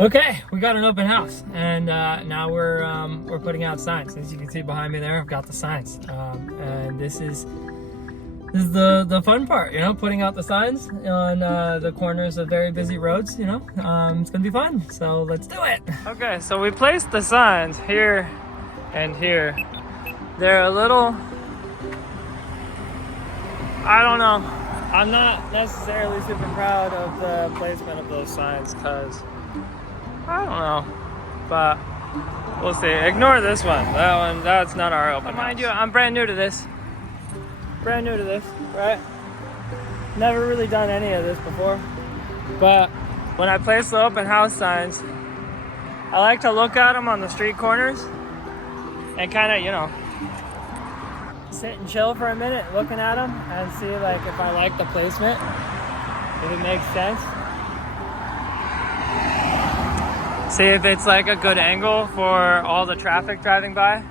Okay, we got an open house, and now we're putting out signs. As you can see behind me there, I've got the signs, and this is the fun part, you know, putting out the signs on the corners of very busy roads. You know, it's gonna be fun. So let's do it. Okay, so we placed the signs here and here. They're a little, I don't know. I'm not necessarily super proud of the placement of those signs because I don't know, but we'll see. Ignore this one. That's not our open house. Mind you, I'm brand new to this. Right? Never really done any of this before. But when I place the open house signs, I like to look at them on the street corners and kind of, you know, sit and chill for a minute looking at them and see like if I like the placement, if it makes sense. See if it's like a good angle for all the traffic driving by.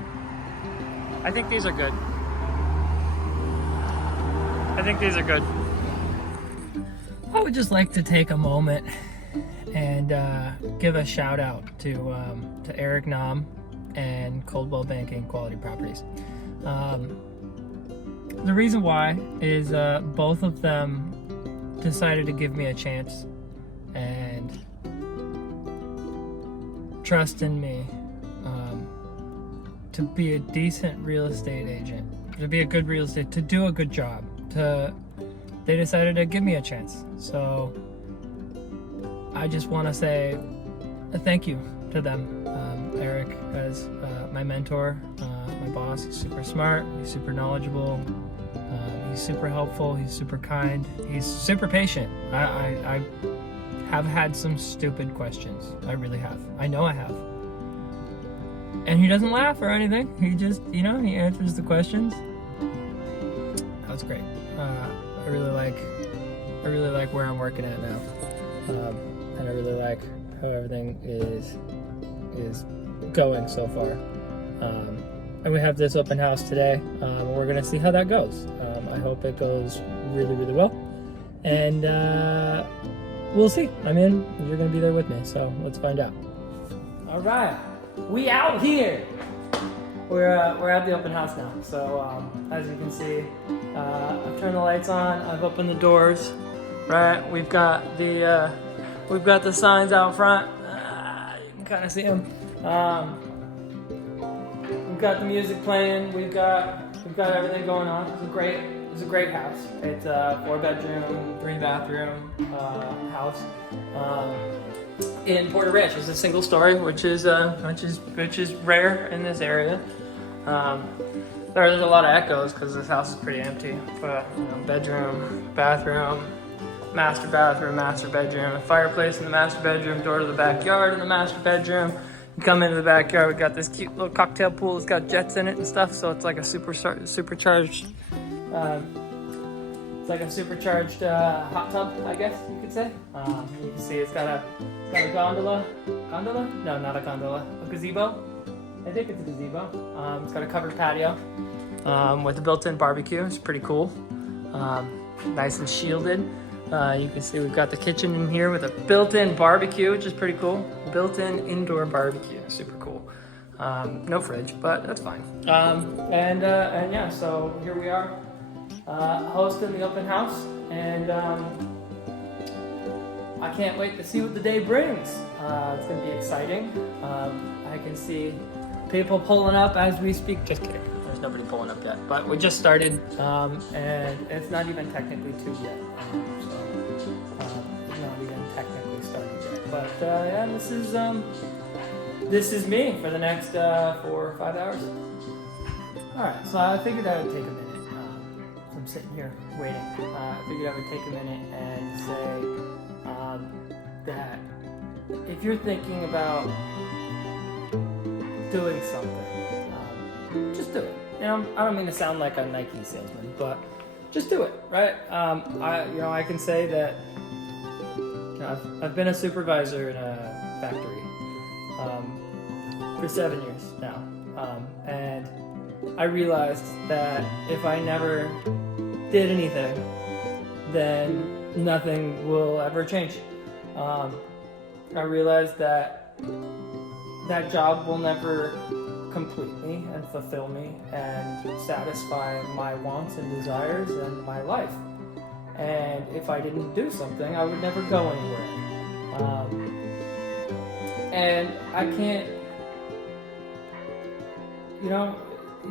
I think these are good. I would just like to take a moment and give a shout out to Eric Nam and Coldwell Banking Quality Properties. The reason why is both of them decided to give me a chance and trust in me to be a decent real estate agent, to be a good real estate, to do a good job. They decided to give me a chance. So I just want to say a thank you to them. Eric as my mentor, my boss. He's super smart, he's super knowledgeable, he's super helpful, he's super kind, he's super patient. I have had some stupid questions. I really have. I know I have. And he doesn't laugh or anything. He just, you know, he answers the questions. That was great. I really like where I'm working at now. And I really like how everything is going so far. And we have this open house today. We're gonna see how that goes. I hope it goes really, really well. And we'll see. I'm in. You're gonna be there with me, so let's find out. All right, we out here. We're at the open house now. So as you can see, I've turned the lights on. I've opened the doors. Right, we've got the signs out front. You can kind of see them. We've got the music playing. We've got everything going on. It's a great house. It's a 4-bedroom, 3-bathroom house in Porter Ranch. It's a single story, which is rare in this area. There's a lot of echoes because this house is pretty empty. But you know, bedroom, bathroom, master bathroom, master bedroom, a fireplace in the master bedroom, door to the backyard in the master bedroom. You come into the backyard, we got this cute little cocktail pool. It's got jets in it and stuff, so it's like a supercharged. It's like a supercharged hot tub, I guess you could say. You can see it's got a gondola. Gondola? No, not a gondola. A gazebo. I think it's a gazebo. It's got a covered patio with a built-in barbecue. It's pretty cool. Nice and shielded. You can see we've got the kitchen in here with a built-in barbecue, which is pretty cool. Built-in indoor barbecue, super cool. No fridge, but that's fine. And yeah, so here we are, hosting the open house, and I can't wait to see what the day brings. It's gonna be exciting. I can see people pulling up as we speak. Just kidding. There's nobody pulling up yet, but we just started, and it's not even technically 2 yet. It's not even technically started yet. But yeah, this is me for the next 4 or 5 hours. All right, so I figured I would take a minute. So I'm sitting here waiting. I figured I would take a minute and say that if you're thinking about doing something, just do it. You know, I don't mean to sound like a Nike salesman, but just do it, right? I can say that I've been a supervisor in a factory for 7 years now, and I realized that if I never did anything, then nothing will ever change. I realized that that job will never complete me and fulfill me and satisfy my wants and desires and my life. And if I didn't do something, I would never go anywhere. And I can't, you know,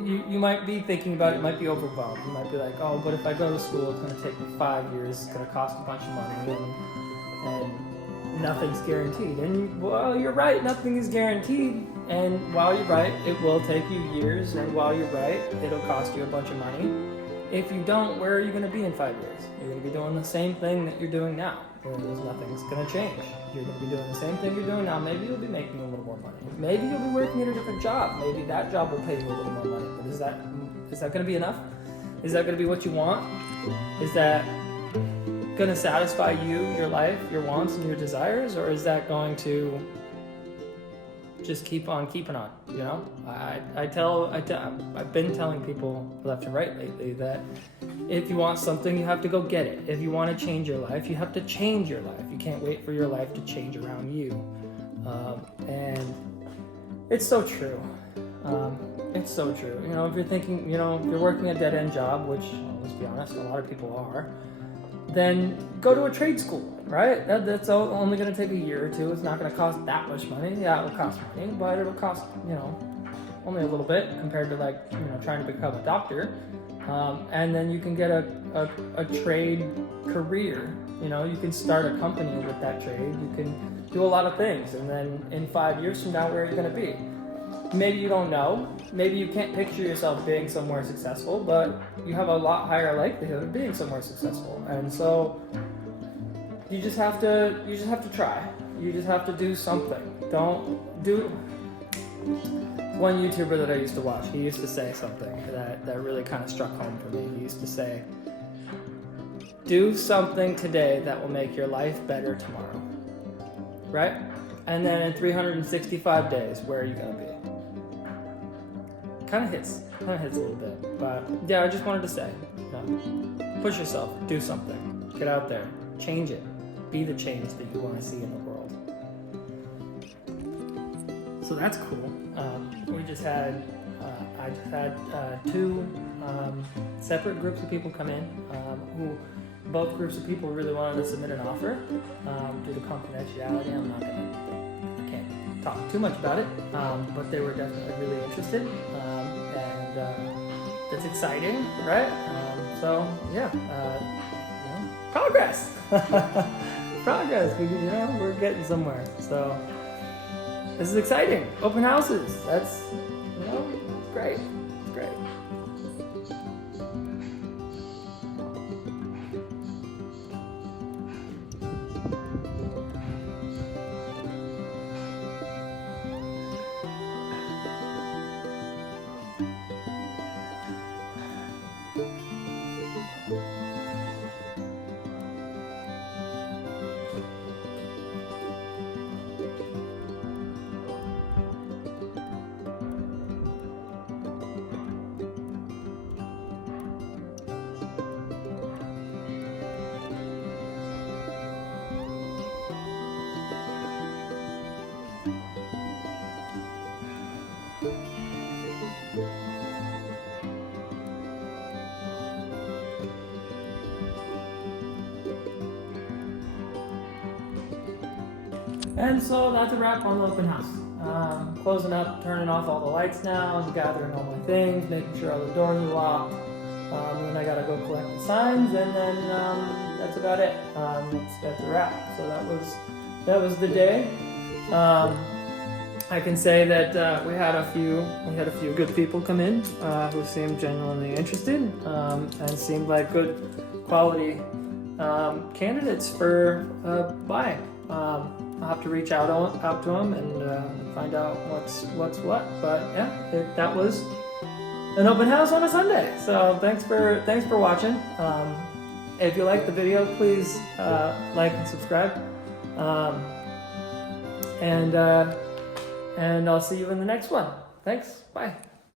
you might be thinking about it, you might be overwhelmed. You might be like, oh, but if I go to school, it's going to take me 5 years, it's going to cost a bunch of money, and nothing's guaranteed. And, well, you're right, nothing is guaranteed. And while you're right, it will take you years, and while you're right, it'll cost you a bunch of money. If you don't, where are you going to be in 5 years? You're going to be doing the same thing that you're doing now. Nothing's going to change. You're going to be doing the same thing you're doing now. Maybe you'll be making a little more money. Maybe you'll be working at a different job. Maybe that job will pay you a little more money. But is that going to be enough? Is that going to be what you want? Is that going to satisfy you, your life, your wants, and your desires? Or is that going to just keep on keeping on? You know, I've been telling people left and right lately that if you want something, you have to go get it. If you want to change your life, you have to change your life. You can't wait for your life to change around you. And it's so true. It's so true. You know, if you're thinking, you know, if you're working a dead-end job, which, let's be honest, a lot of people are, then go to a trade school, right? That's only going to take a year or two. It's not going to cost that much money. Yeah, it'll cost money, but it'll cost, you know, only a little bit compared to, like, you know, trying to become a doctor. And then you can get a trade career. You know, you can start a company with that trade. You can do a lot of things. And then in 5 years from now, where are you going to be? Maybe you don't know. Maybe you can't picture yourself being somewhere successful, but you have a lot higher likelihood of being somewhere successful. And so you just have to try. You just have to do something. Don't do. One YouTuber that I used to watch, he used to say something that really kind of struck home for me. He used to say, do something today that will make your life better tomorrow. Right? And then in 365 days, where are you going to be? Kind of hits a little bit. But yeah, I just wanted to say, you know, push yourself, do something, get out there, change it, be the change that you want to see in the world. So that's cool. I just had two separate groups of people come in who both groups of people really wanted to submit an offer. Due to confidentiality, I can't talk too much about it, but they were definitely really interested, and that's exciting, right? So yeah, you know, progress, progress. You know, we're getting somewhere. So this is exciting. Open houses. That's, you know, it's great. It's great. And so that's a wrap on the open house. Closing up, turning off all the lights now, gathering all my things, making sure all the doors are locked. And then I gotta go collect the signs, and then that's about it. That's a wrap. So that was the day. I can say that we had a few good people come in who seemed genuinely interested and seemed like good quality candidates for buying. I'll have to reach out to them and find out what's what. But yeah, that was an open house on a Sunday. So thanks for watching. If you like the video, please like and subscribe. And I'll see you in the next one. Thanks. Bye.